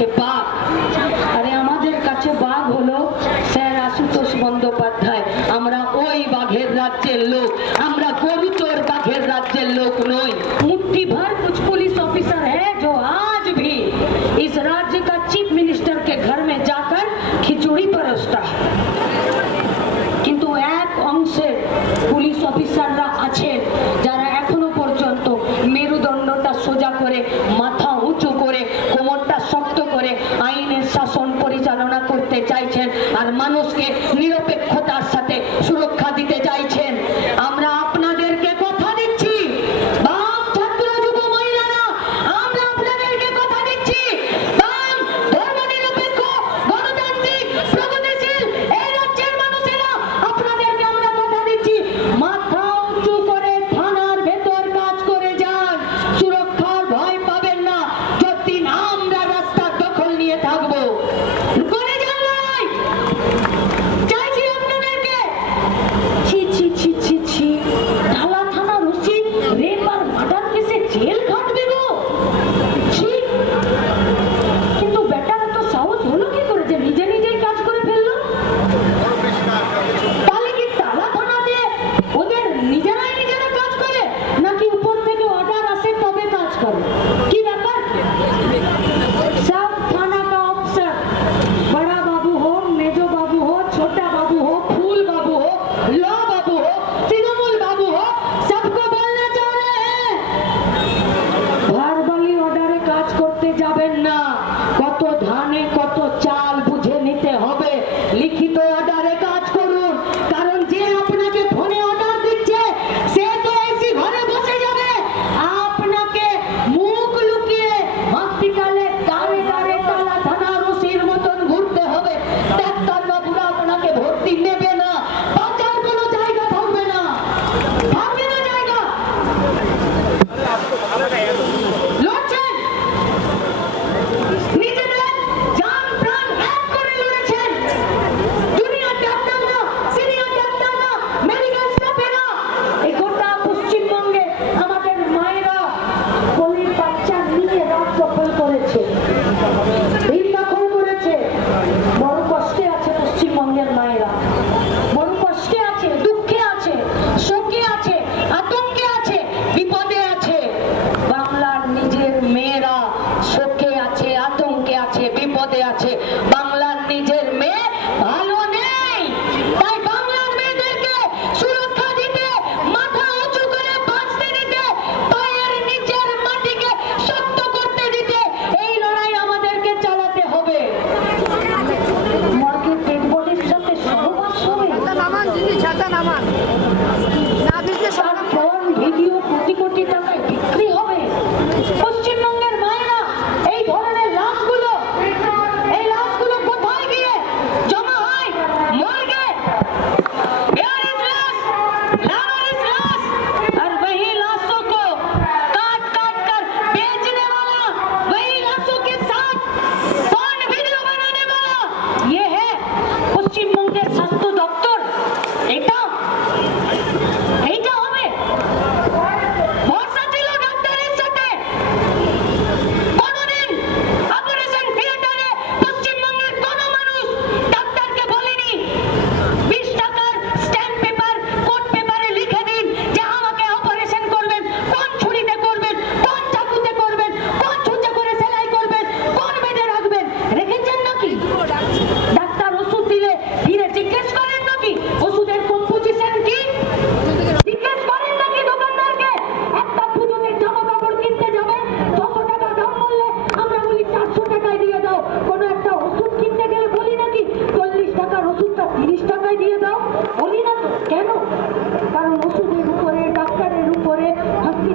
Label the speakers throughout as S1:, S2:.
S1: చెప్పా.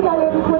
S1: করেন